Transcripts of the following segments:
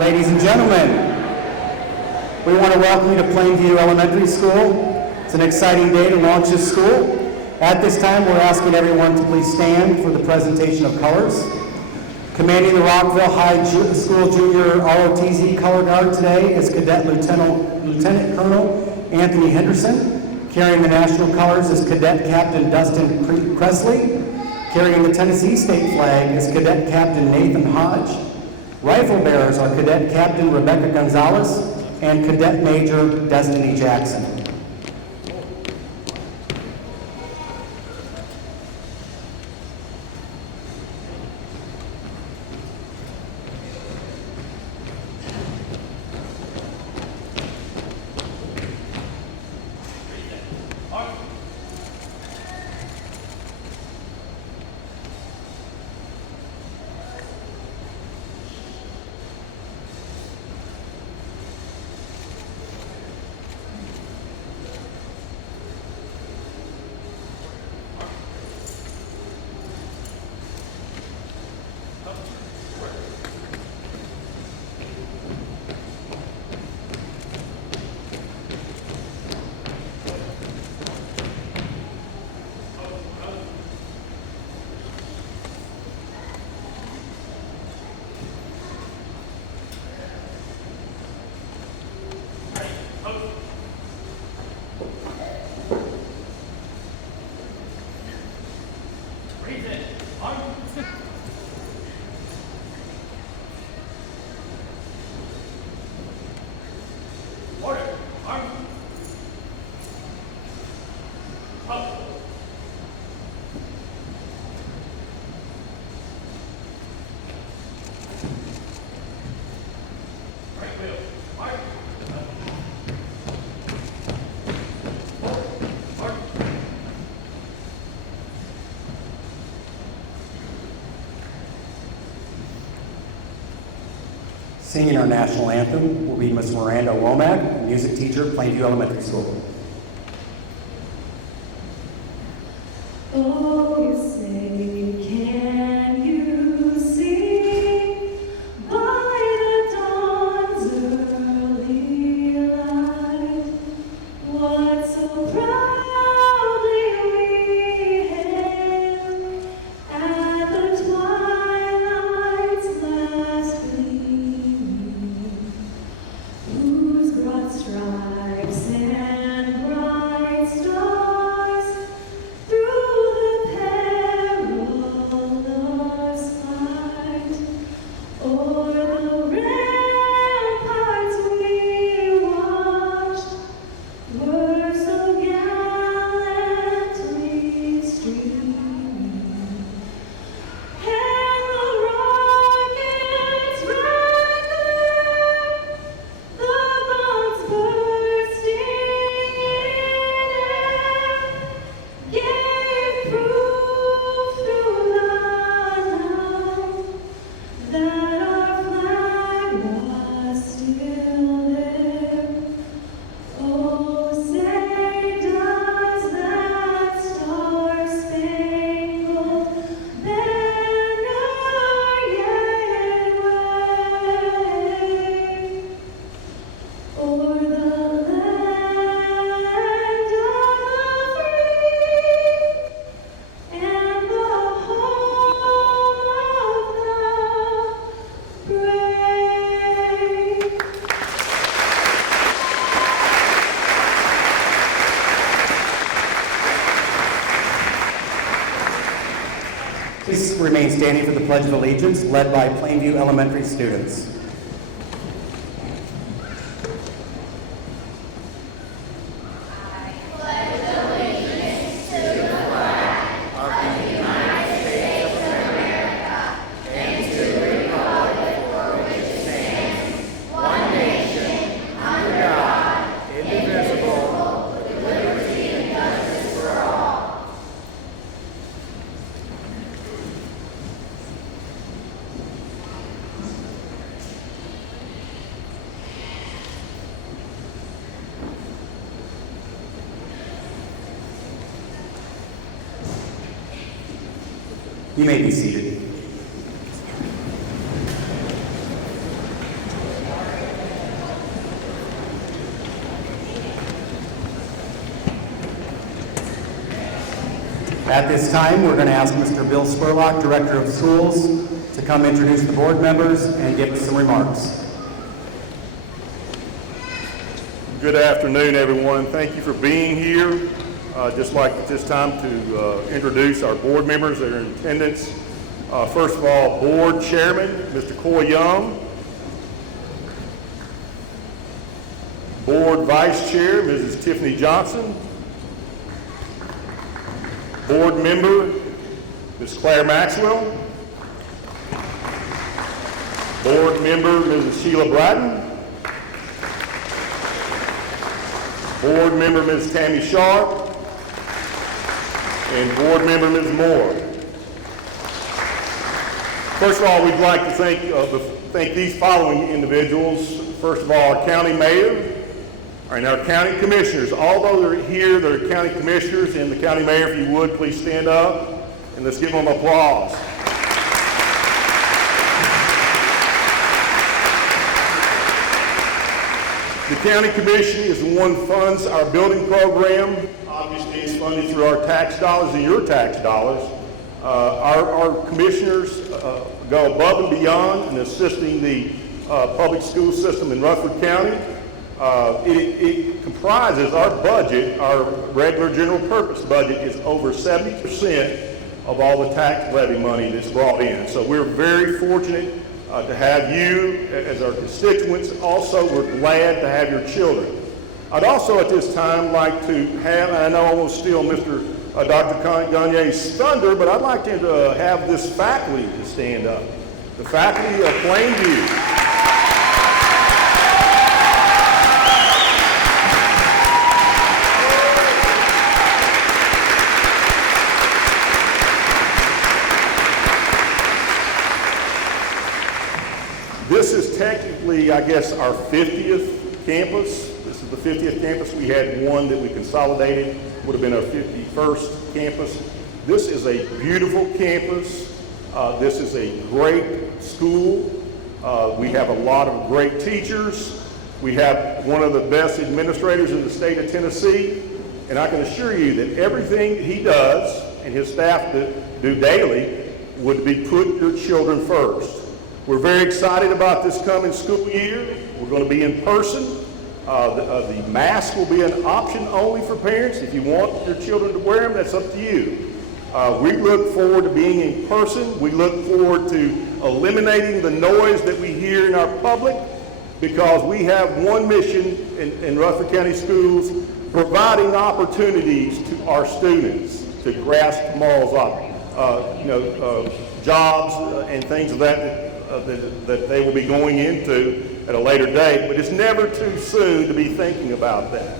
Ladies and gentlemen, we want to welcome you to Plainview Elementary School. It's an exciting day to launch this school. At this time, we're asking everyone to please stand for the presentation of colors. Commanding the Rockville High School Junior ROTC Color Guard today is Cadet Lieutenant Colonel Anthony Henderson. Carrying the national colors is Cadet Captain Dustin Presley. Carrying the Tennessee State flag is Cadet Captain Nathan Hodge. Rifle bearers are Cadet Captain Rebecca Gonzalez and Cadet Major Destiny Jackson. Singing our national anthem will be Ms. Miranda Womack, music teacher, Plainview Elementary School. Oh, you say, can you see by the dawn's early light what so proudly we hailed at the twilight's last gleaming, whose broad stripes and bright stars through the perilous fight o'er the ramparts we watched were so gallantly streaming, and the rockets rang there, the bombs bursting in air, gave proof through the night that our flag was still there. Oh, say does that star-spangled banner yet wave o'er the land of the free and the home of the brave? Please remain standing for the Pledge of Allegiance, led by Plainview Elementary students. You may be seated. At this time, we're going to ask Mr. Bill Spurlock, Director of Schools, to come introduce the board members and give us some remarks. Good afternoon, everyone. Thank you for being here. Just like at this time to introduce our board members that are in attendance. First of all, Board Chairman, Mr. Coy Young. Board Vice Chair, Mrs. Tiffany Johnson. Board Member, Ms. Claire Maxwell. Board Member, Mrs. Sheila Bratton. Board Member, Ms. Tammy Sharp. And Board Member, Ms. Moore. First of all, we'd like to thank these following individuals. First of all, our county mayor and our county commissioners. Although they're here, they're county commissioners, and the county mayor, if you would, please stand up and let's give them applause. The county commission is the one who funds our building program. Obviously, it's funded through our tax dollars and your tax dollars. Our commissioners go above and beyond in assisting the public school system in Rutherford County. It comprises our budget, our regular general purpose budget is over 70% of all the tax levy money that's brought in. So we're very fortunate to have you as our constituents. Also, we're glad to have your children. I'd also at this time like to have, and I know I will steal Dr. Gagne's thunder, but I'd like to have this faculty to stand up. The faculty of Plainview. This is technically, I guess, our 50th campus. This is the 50th campus. We had one that we consolidated, would have been our 51st campus. This is a beautiful campus. This is a great school. We have a lot of great teachers. We have one of the best administrators in the state of Tennessee. And I can assure you that everything he does and his staff do daily would be put your children first. We're very excited about this coming school year. We're going to be in person. The mask will be an option only for parents. If you want your children to wear them, that's up to you. We look forward to being in person. We look forward to eliminating the noise that we hear in our public, because we have one mission in Rutherford County Schools, providing opportunities to our students to grasp tomorrow's jobs and things of that they will be going into at a later date, but it's never too soon to be thinking about that.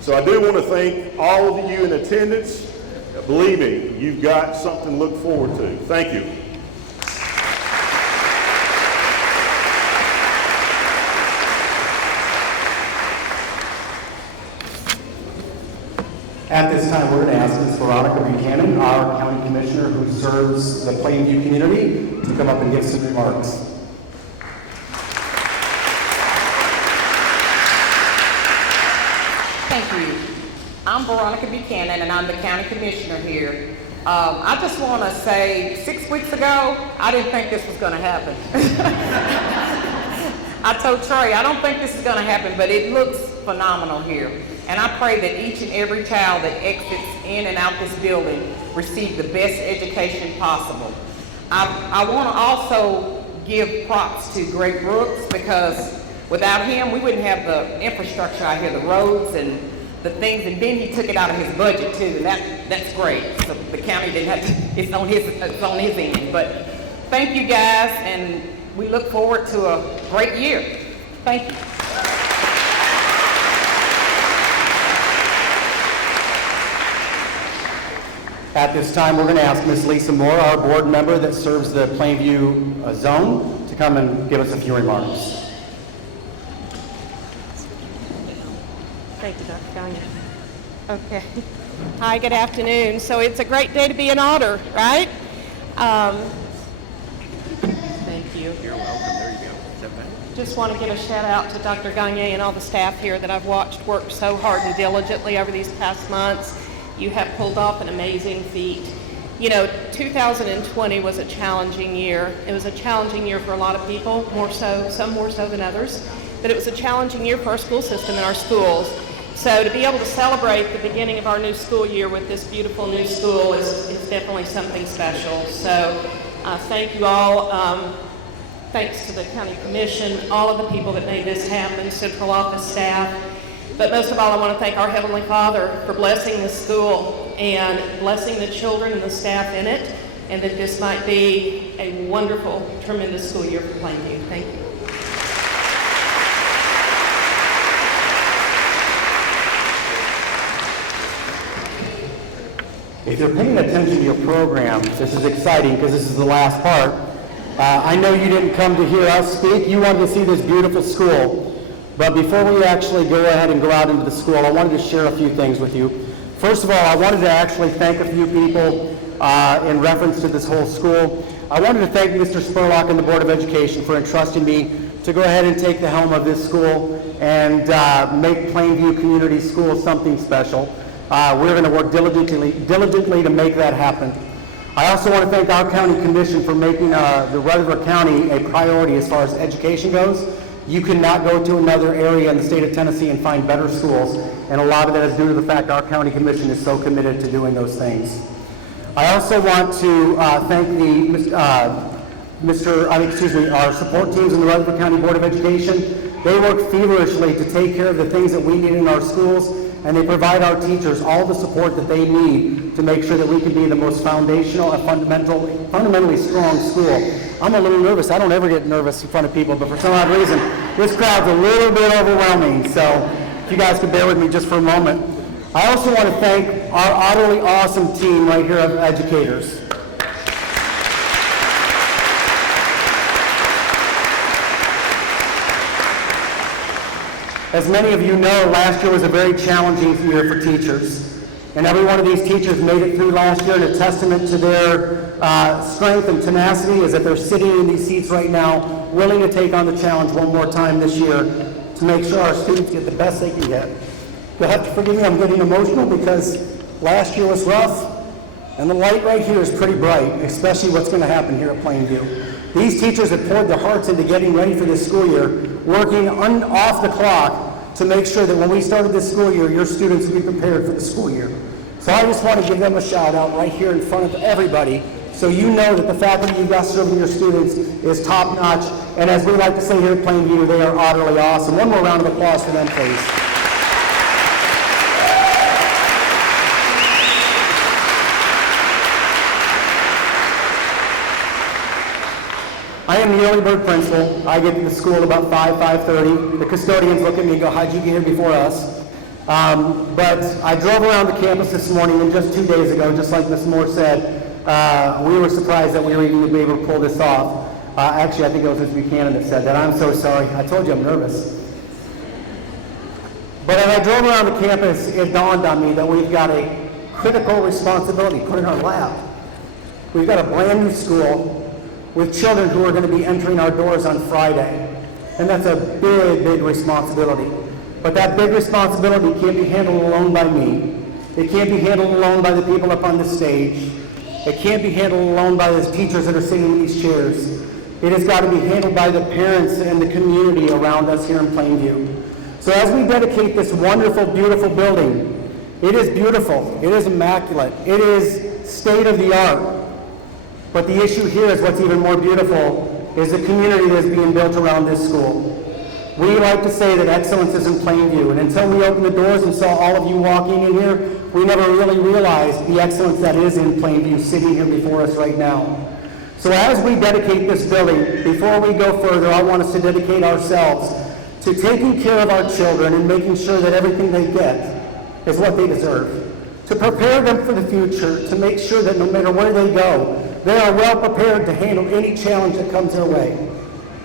So I do want to thank all of you in attendance. Believe me, you've got something to look forward to. Thank you. At this time, we're going to ask Ms. Veronica Buchanan, our county commissioner who serves the Plainview community, to come up and give some remarks. Thank you. I'm Veronica Buchanan, and I'm the county commissioner here. I just want to say, 6 weeks ago, I didn't think this was going to happen. I told Trey, I don't think this is going to happen, but it looks phenomenal here. And I pray that each and every child that exits in and out this building receive the best education possible. I want to also give props to Greg Brooks, because without him, we wouldn't have the infrastructure out here, the roads and the things, and then he took it out of his budget too, and that's great. So the county didn't have to, it's on his end. But thank you guys, and we look forward to a great year. Thank you. At this time, we're going to ask Ms. Lisa Moore, our board member that serves the Plainview zone, to come and give us a few remarks. Thank you, Dr. Gagne. Okay. Hi, good afternoon. So it's a great day to be an auditor, right? Thank you. You're welcome. There you go. Is that better? Just want to give a shout out to Dr. Gagne and all the staff here that I've watched work so hard and diligently over these past months. You have pulled off an amazing feat. You know, 2020 was a challenging year. It was a challenging year for a lot of people, some more so than others. But it was a challenging year for our school system and our schools. So to be able to celebrate the beginning of our new school year with this beautiful new school is definitely something special. So thank you all. Thanks to the County Commission, all of the people that made this happen, central office staff. But most of all, I want to thank our Heavenly Father for blessing this school and blessing the children and the staff in it, and that this might be a wonderful, tremendous school year for Plainview. Thank you. If you're paying attention to your program, this is exciting because this is the last part. I know you didn't come to hear us speak. You wanted to see this beautiful school. But before we actually go ahead and go out into the school, I wanted to share a few things with you. First of all, I wanted to actually thank a few people in reference to this whole school. I wanted to thank Mr. Spurlock and the Board of Education for entrusting me to go ahead and take the helm of this school and make Plainview Community School something special. We're going to work diligently to make that happen. I also want to thank our county commission for making the Rutherford County a priority as far as education goes. You cannot go to another area in the state of Tennessee and find better schools, and a lot of that is due to the fact our county commission is so committed to doing those things. I also want to thank our support teams in the Rutherford County Board of Education. They work feverishly to take care of the things that we need in our schools, and they provide our teachers all the support that they need to make sure that we can be the most foundational and fundamentally strong school. I'm a little nervous. I don't ever get nervous in front of people, but for some odd reason, this crowd's a little bit overwhelming. So if you guys could bear with me just for a moment. I also want to thank our utterly awesome team right here of educators. As many of you know, last year was a very challenging year for teachers. And every one of these teachers made it through last year, and a testament to their strength and tenacity is that they're sitting in these seats right now, willing to take on the challenge one more time this year to make sure our students get the best they can get. You'll have to forgive me, I'm getting emotional because last year was rough, and the light right here is pretty bright, especially what's going to happen here at Plainview. These teachers have poured their hearts into getting ready for this school year, working off the clock to make sure that when we started this school year, your students would be prepared for the school year. So I just want to give them a shout out right here in front of everybody so you know that the faculty you've got serving your students is top notch. And as we like to say here at Plainview, they are utterly awesome. One more round of applause for them, please. I am the early bird principal. I get to the school about 5:30. The custodians look at me and go, how'd you get here before us? But I drove around the campus this morning, and just 2 days ago, just like Ms. Moore said, we were surprised that we were even going to be able to pull this off. Actually, I think it was Ms. Buchanan that said that. I'm so sorry. I told you I'm nervous. But as I drove around the campus, it dawned on me that we've got a critical responsibility put in our lap. We've got a brand new school with children who are going to be entering our doors on Friday. And that's a big, big responsibility. But that big responsibility can't be handled alone by me. It can't be handled alone by the people up on the stage. It can't be handled alone by the teachers that are sitting in these chairs. It has got to be handled by the parents and the community around us here in Plainview. So as we dedicate this wonderful, beautiful building, it is beautiful, it is immaculate, it is state of the art. But the issue here is what's even more beautiful is the community that is being built around this school. We like to say that excellence is in Plainview, and until we opened the doors and saw all of you walking in here, we never really realized the excellence that is in Plainview sitting here before us right now. So as we dedicate this building, before we go further, I want us to dedicate ourselves to taking care of our children and making sure that everything they get is what they deserve. To prepare them for the future, to make sure that no matter where they go, they are well prepared to handle any challenge that comes their way.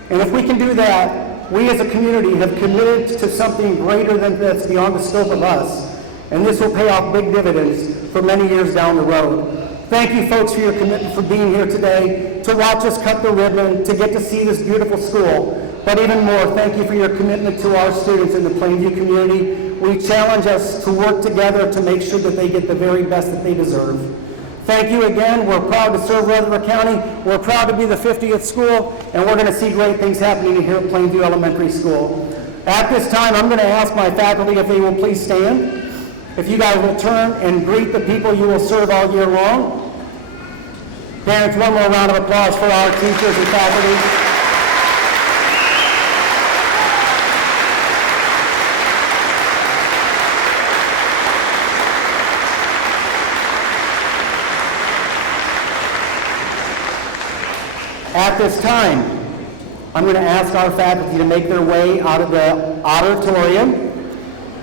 And if we can do that, we as a community have committed to something greater than that's beyond the scope of us. And this will pay off big dividends for many years down the road. Thank you folks for your commitment for being here today, to watch us cut the ribbon, to get to see this beautiful school. But even more, thank you for your commitment to our students in the Plainview community. We challenge us to work together to make sure that they get the very best that they deserve. Thank you again. We're proud to serve Rutherford County. We're proud to be the 50th school, and we're going to see great things happening here at Plainview Elementary School. At this time, I'm going to ask my faculty if they will please stand. If you guys will turn and greet the people you will serve all year long. Parents, one more round of applause for our teachers and faculty. At this time, I'm going to ask our faculty to make their way out of the auditorium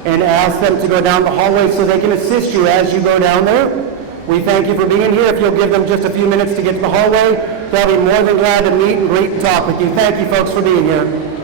and ask them to go down the hallway so they can assist you as you go down there. We thank you for being here. If you'll give them just a few minutes to get to the hallway, they'll be more than glad to meet and greet and talk with you. Thank you folks for being here.